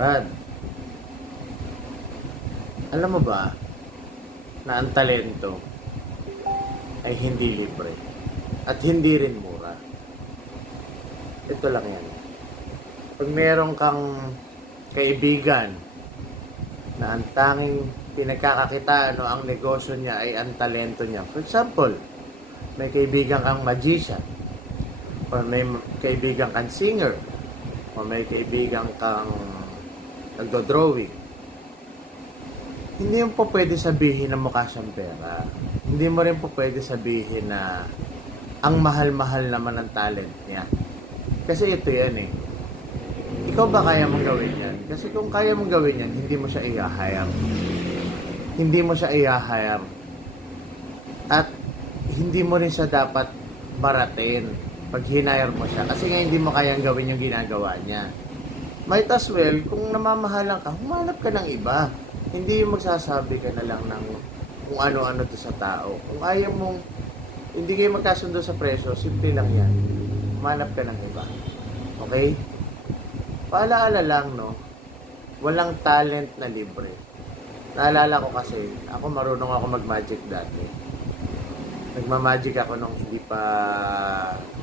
Brad, alam mo ba na ang talento ay hindi libre at hindi rin mura. Ito lang yan. Pag meron kang kaibigan na ang tanging pinagkakakitaan o ang negosyo niya ay ang talento niya. For example, may kaibigan kang magician, or may kaibigan kang singer, o may kaibigan kang nagdo-drawing. Hindi mo po pwede sabihin na mukha siyang pera. Hindi mo rin po pwede sabihin na ang mahal-mahal naman ng talent niya. Kasi ito yan eh. Ikaw ba kaya mong gawin yan? Kasi kung kaya mong gawin yan, hindi mo siya i-hire. Hindi mo siya i-hire. At hindi mo rin siya dapat baratin pag hinire mo siya. Kasi nga hindi mo kayang gawin yung ginagawa niya. Might as well, kung namamahalan ka, humanap ka ng iba. Hindi yung magsasabi ka na lang ng kung ano-ano to sa tao. Kung ayaw mong, hindi kayo magkasundo sa presyo, simple lang yan. Humanap ka ng iba. Okay? Paalaala lang, no? Walang talent na libre. Naalala ko kasi, ako marunong ako mag-magic dati. Nagma-magic ako nung hindi pa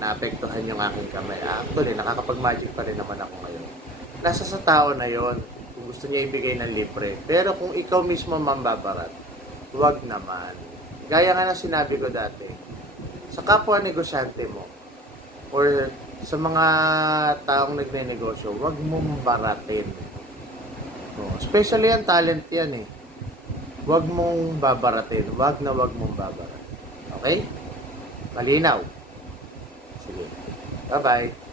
naapektuhan yung aking kamay. Actually, nakakapag-magic pa rin naman ako ngayon. Nasa sa tao na yon kung gusto niya ibigay ng libre. Pero kung ikaw mismo mambabarat, huwag naman. Gaya nga na sinabi ko dati, sa kapwa negosyante mo, or sa mga taong nagne-negosyo, huwag mong baratin. No, especially ang talent yan eh. Huwag mong babaratin. Huwag na huwag mong babaratin. Okay? Malinaw. Sige. Bye-bye.